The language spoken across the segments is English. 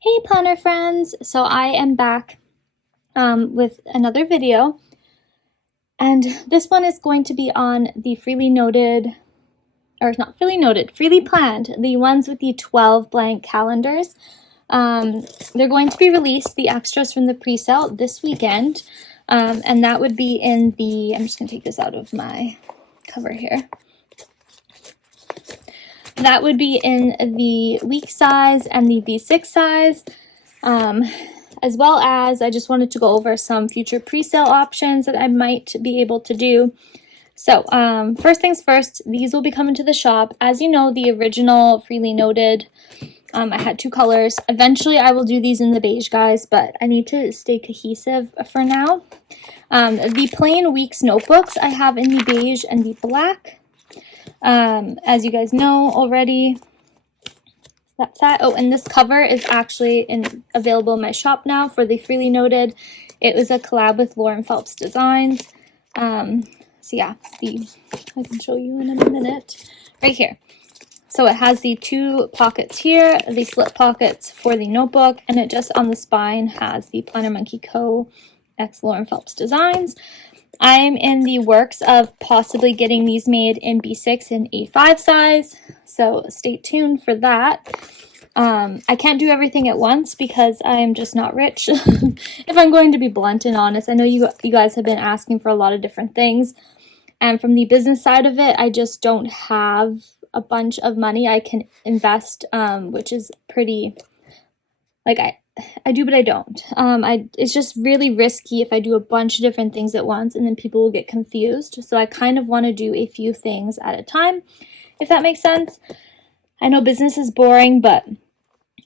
Hey planner friends! So I am back with another video, and this one is going to be on the freely noted, or not freely noted, freely planned, the ones with the 12 blank calendars. They're going to be released, the extras from the pre-sale this weekend, and that would be in the, I'm just going to take this out of my cover here. That would be in the week size and the V6 size, as well as I just wanted to go over some future pre-sale options that I might be able to do. So first things first, these will be coming to the shop. As you know, the original freely noted, I had two colors. Eventually I will do these in the beige, guys, but I need to stay cohesive for now. The plain weeks notebooks I have in the beige and the black. As you guys know already, that's that. Oh, and this cover is actually available in my shop now for the freely noted. It was a collab with Lauren Phelps Designs. So yeah, I can show you in a minute. Right here. So it has the two pockets here, the slip pockets for the notebook, and it just on the spine has the Plannermonkeyco x Lauren Phelps Designs. I'm in the works of possibly getting these made in B6 and A5 size, so stay tuned for that. I can't do everything at once because I am just not rich, if I'm going to be blunt and honest. I know you guys have been asking for a lot of different things, and from the business side of it, I just don't have a bunch of money I can invest, which is pretty, like, I do, but I don't. It's just really risky if I do a bunch of different things at once and then people will get confused. So I kind of want to do a few things at a time, if that makes sense. I know business is boring, but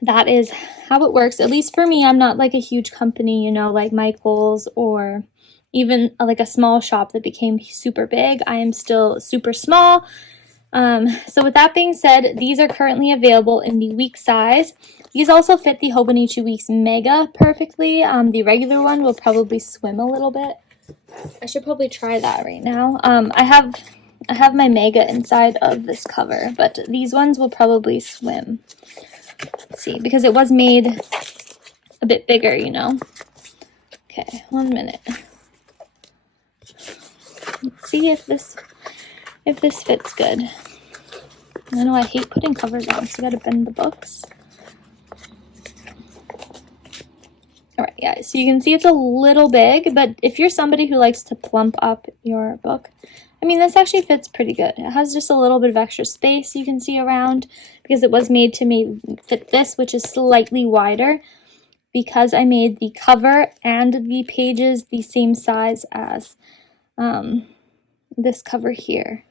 that is how it works. At least for me, I'm not like a huge company, you know, like Michael's or even like a small shop that became super big. I am still super small. So with that being said, these are currently available in the week size. These also fit the Hobonichi Weeks Mega perfectly. The regular one will probably swim a little bit. I should probably try that right now. I have my Mega inside of this cover, but these ones will probably swim. Let's see, because it was made a bit bigger, you know. Okay, 1 minute. Let's see if this fits good. I know I hate putting covers on, so I gotta bend the books. Alright, yeah, so you can see it's a little big, but if you're somebody who likes to plump up your book, I mean, this actually fits pretty good. It has just a little bit of extra space you can see around, because it was made to fit this, which is slightly wider, because I made the cover and the pages the same size as this cover here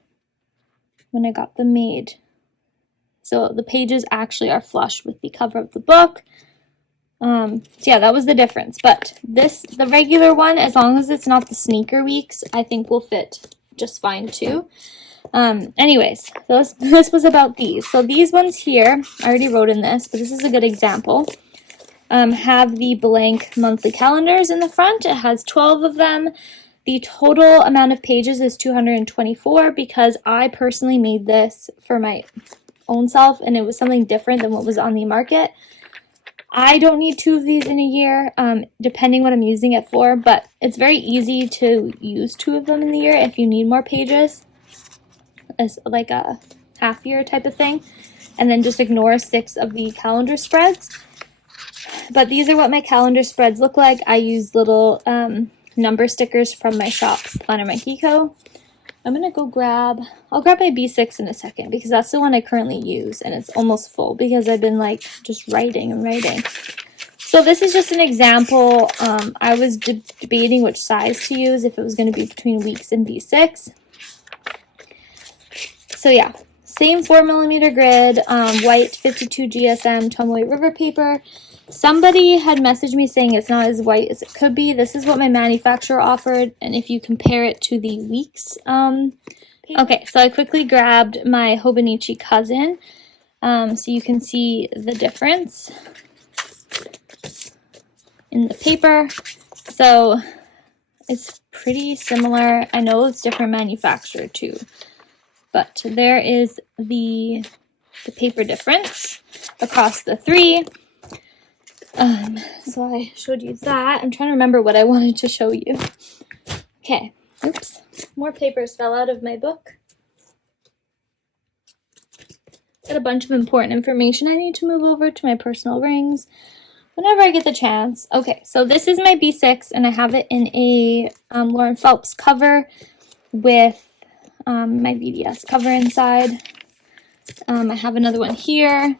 when I got them made. So the pages actually are flush with the cover of the book. So yeah, that was the difference. But the regular one, as long as it's not the sneaker weeks, I think will fit just fine too. Anyways, this was about these. So these ones here, I already wrote in this, but this is a good example. Have the blank monthly calendars in the front. It has 12 of them. The total amount of pages is 224 because I personally made this for my own self and it was something different than what was on the market. I don't need 2 of these in a year, depending what I'm using it for, but it's very easy to use 2 of them in the year if you need more pages, as like a half year type of thing, and then just ignore 6 of the calendar spreads. But these are what my calendar spreads look like. I use little number stickers from my shop, Plannermonkeyco. I'm gonna go I'll grab my B6 in a second because that's the one I currently use and it's almost full because I've been like just writing and writing. So this is just an example. I was debating which size to use, if it was gonna be between weeks and B6. So yeah, same 4mm grid, white 52 GSM Tomoe River paper. Somebody had messaged me saying it's not as white as it could be. This is what my manufacturer offered, and if you compare it to the weeks, okay, so I quickly grabbed my Hobonichi cousin, so you can see the difference in the paper. So it's pretty similar. I know it's different manufacturer too, but there is the paper difference across the 3. So I showed you that. I'm trying to remember what I wanted to show you. Okay, oops, more papers fell out of my book. Got a bunch of important information I need to move over to my personal rings whenever I get the chance. Okay, so this is my B6, and I have it in a Lauren Phelps cover with my VDS cover inside. I have another one here.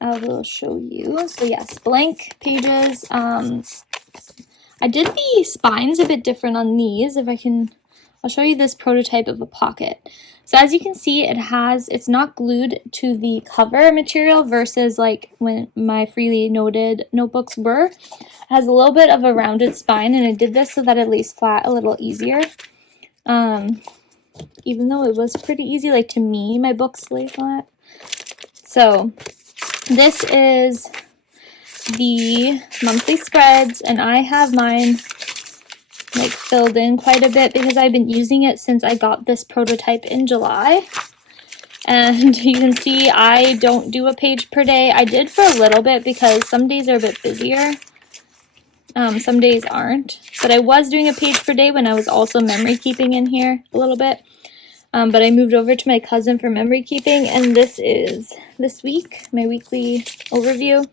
I will show you. So yes, blank pages. I did the spines a bit different on these. I'll show you this prototype of a pocket. So as you can see, it's not glued to the cover material versus like when my freely noted notebooks were. It has a little bit of a rounded spine, and I did this so that it lays flat a little easier. Even though it was pretty easy, like to me, my books lay flat. So this is the monthly spreads, and I have mine like filled in quite a bit because I've been using it since I got this prototype in July. And you can see I don't do a page per day. I did for a little bit because some days are a bit busier. Some days aren't. But I was doing a page per day when I was also memory keeping in here a little bit. But I moved over to my cousin for memory keeping, and this is this week, my weekly overview.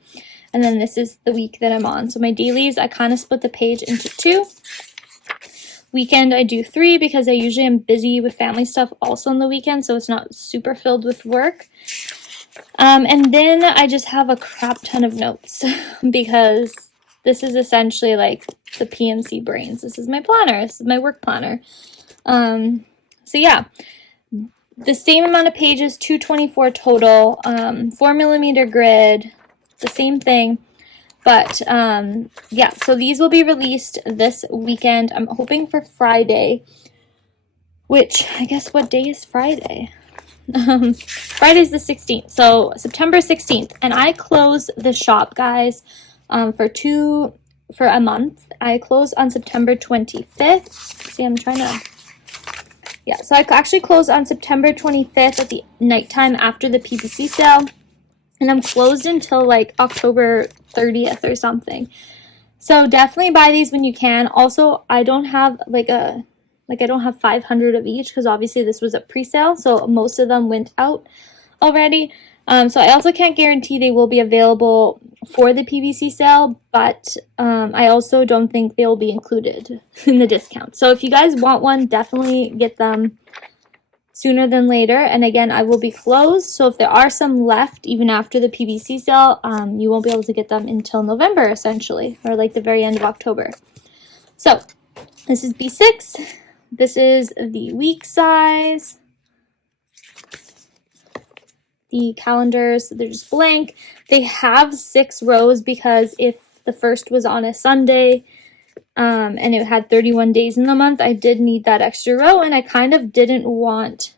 And then this is the week that I'm on. So my dailies, I kind of split the page into 2. Weekend, I do 3 because I usually am busy with family stuff also on the weekend, so it's not super filled with work. And then I just have a crap ton of notes because this is essentially like the PMC brains. This is my planner. This is my work planner. So yeah, the same amount of pages, 224 total, 4mm grid, the same thing. But yeah, so these will be released this weekend. I'm hoping for Friday, which I guess what day is Friday? Friday's the 16th, so September 16th. And I close the shop, guys, for a month. I close on September 25th. See, I'm trying to... Yeah, so I actually close on September 25th at the nighttime after the PPC sale. And I'm closed until like October 30th or something. So definitely buy these when you can. Also, I don't have I don't have 500 of each because obviously this was a pre-sale, so most of them went out already. So I also can't guarantee they will be available for the PVC sale, but I also don't think they'll be included in the discount. So if you guys want one, definitely get them sooner than later. And again, I will be closed, so if there are some left even after the PVC sale, you won't be able to get them until November essentially, or like the very end of October. So this is B6. This is the week size. The calendars, they're just blank. They have 6 rows because if the first was on a Sunday, and it had 31 days in the month, I did need that extra row, and I kind of didn't want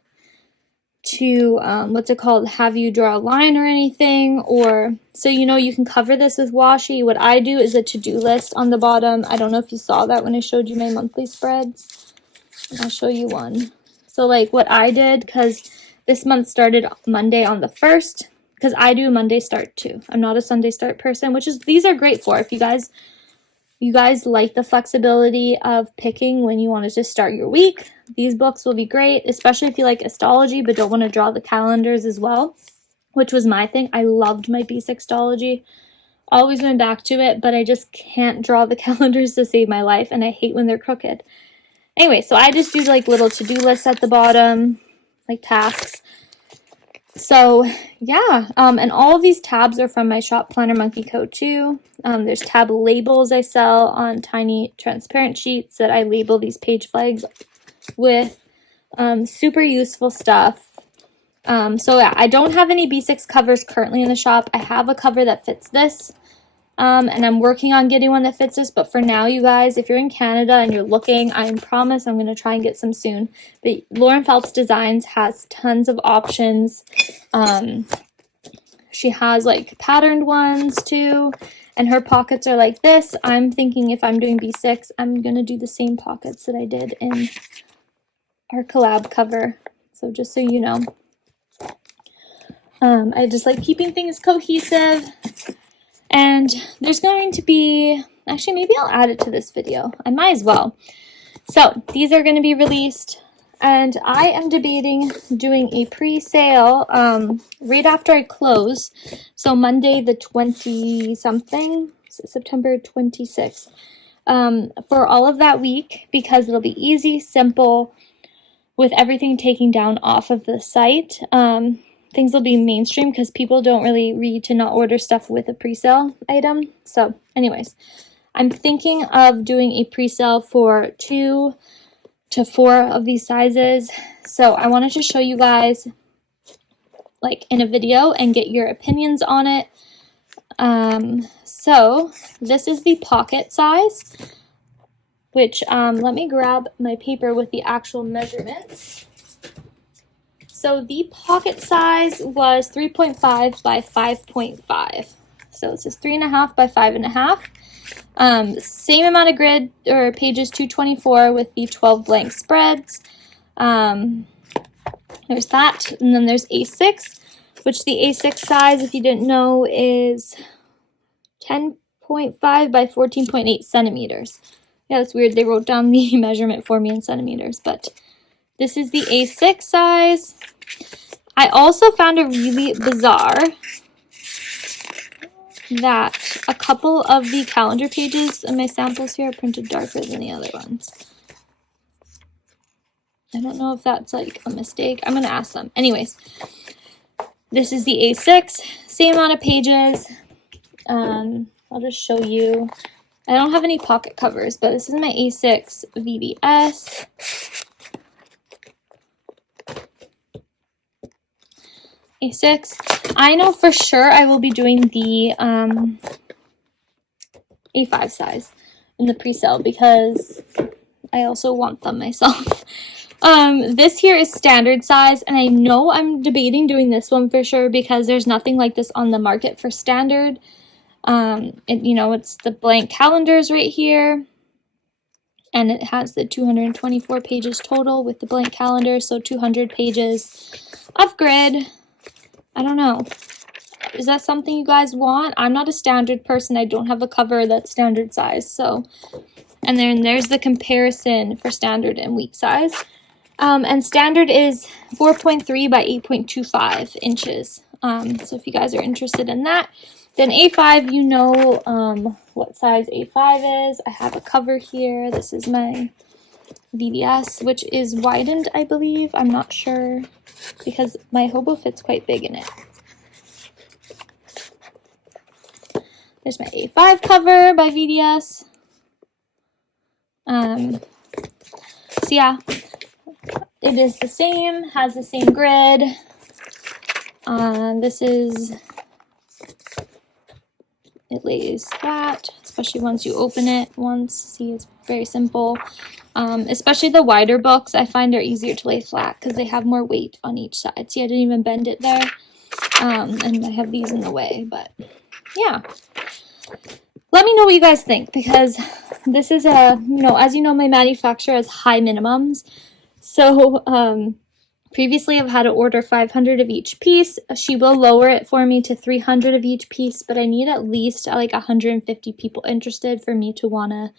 to, have you draw a line or anything, or, so you can cover this with washi. What I do is a to-do list on the bottom. I don't know if you saw that when I showed you my monthly spreads. I'll show you one. So like what I did, because this month started Monday on the 1st, because I do Monday start too. I'm not a Sunday start person, these are great for if you guys like the flexibility of picking when you want to just start your week. These books will be great, especially if you like astrology but don't want to draw the calendars as well, which was my thing. I loved my B6ology. Always went back to it, but I just can't draw the calendars to save my life, and I hate when they're crooked. Anyway, so I just do like little to-do lists at the bottom, like tasks. So yeah, and all of these tabs are from my shop Plannermonkeyco too. There's tab labels I sell on tiny transparent sheets that I label these page flags with. Super useful stuff. So yeah, I don't have any B6 covers currently in the shop. I have a cover that fits this. And I'm working on getting one that fits this, but for now, you guys, if you're in Canada and you're looking, I promise I'm going to try and get some soon. But Lauren Phelps Designs has tons of options. She has like patterned ones too, and her pockets are like this. I'm thinking if I'm doing B6, I'm going to do the same pockets that I did in our collab cover. So just so you know. I just like keeping things cohesive. And there's going to be, actually maybe I'll add it to this video. I might as well. So these are going to be released, and I am debating doing a pre-sale right after I close. So Monday the 20-something, September 26th, for all of that week, because it'll be easy, simple, with everything taken down off of the site. Things will be mainstream because people don't really read to not order stuff with a pre-sale item. So anyways, I'm thinking of doing a pre-sale for 2 to 4 of these sizes. So I wanted to show you guys like in a video and get your opinions on it. So this is the pocket size, which let me grab my paper with the actual measurements. So the pocket size was 3.5 by 5.5. So it says 3.5 by 5.5. Same amount of grid or pages 224 with the 12 blank spreads. There's that, and then there's A6, which the A6 size, if you didn't know, is 10.5 by 14.8 centimeters. Yeah, that's weird. They wrote down the measurement for me in centimeters, but this is the A6 size. I also found it really bizarre that a couple of the calendar pages in my samples here are printed darker than the other ones. I don't know if that's like a mistake. I'm going to ask them. Anyways, this is the A6, same amount of pages. I'll just show you. I don't have any pocket covers, but this is my A6 VBS. A6. I know for sure I will be doing the A5 size in the pre-sale because I also want them myself. This here is standard size, and I know I'm debating doing this one for sure because there's nothing like this on the market for standard. It's the blank calendars right here, and it has the 224 pages total with the blank calendar, so 200 pages of grid. I don't know. Is that something you guys want? I'm not a standard person. I don't have a cover that's standard size. So, and then there's the comparison for standard and week size. And standard is 4.3 by 8.25 inches. So if you guys are interested in that, then A5, you know what size A5 is. I have a cover here. This is my VDS, which is widened, I believe. I'm not sure because my hobo fits quite big in it. There's my A5 cover by VDS. So yeah, it is the same, has the same grid. It lays flat, especially once you open it once. See, it's very simple. Especially the wider books, I find are easier to lay flat because they have more weight on each side. See, I didn't even bend it there. And I have these in the way, but yeah. Let me know what you guys think because this is as you know, my manufacturer has high minimums. So, previously I've had to order 500 of each piece. She will lower it for me to 300 of each piece, but I need at least like 150 people interested for me to want to,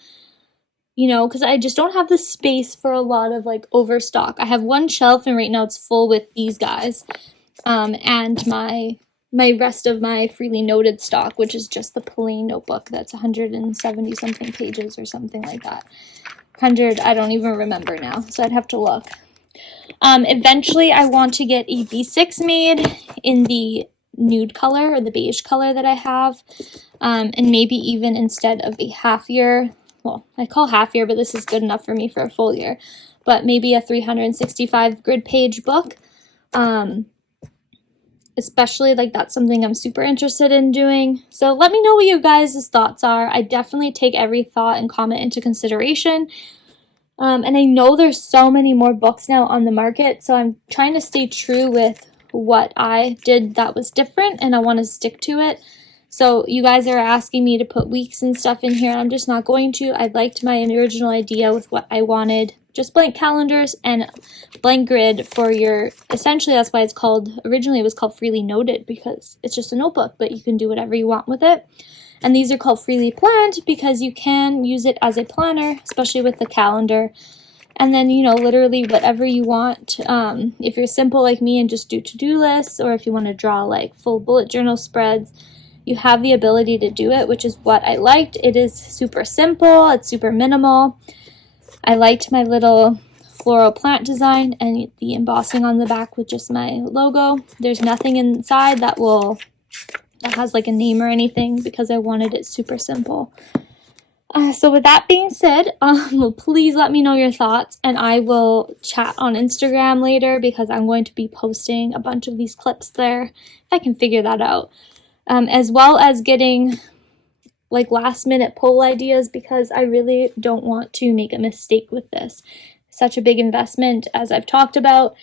because I just don't have the space for a lot of like overstock. I have one shelf and right now it's full with these guys. And my rest of my freely noted stock, which is just the plain notebook that's 170 something pages or something like that. 100, I don't even remember now, so I'd have to look. Eventually I want to get a B6 made in the nude color or the beige color that I have, and maybe even instead of a half year, well, I call half year, but this is good enough for me for a full year, but maybe a 365 grid page book. Especially like that's something I'm super interested in doing. So let me know what you guys' thoughts are. I definitely take every thought and comment into consideration. And I know there's so many more books now on the market, so I'm trying to stay true with what I did that was different, and I want to stick to it. So you guys are asking me to put weeks and stuff in here. I'm just not going to. I liked my original idea with what I wanted just blank calendars and blank grid for your, essentially that's why it's called, originally it was called Freely Noted, because it's just a notebook, but you can do whatever you want with it. And these are called Freely Planned because you can use it as a planner, especially with the calendar. And then, you know, literally whatever you want. If you're simple like me and just do to-do lists, or if you want to draw like full bullet journal spreads, you have the ability to do it, which is what I liked. It is super simple, it's super minimal. I liked my little floral plant design and the embossing on the back with just my logo. There's nothing inside that has like a name or anything because I wanted it super simple. So with that being said, please let me know your thoughts, and I will chat on Instagram later because I'm going to be posting a bunch of these clips there if I can figure that out. As well as getting like last minute poll ideas because I really don't want to make a mistake with this. Such a big investment as I've talked about.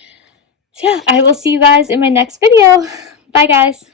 So yeah, I will see you guys in my next video. Bye guys.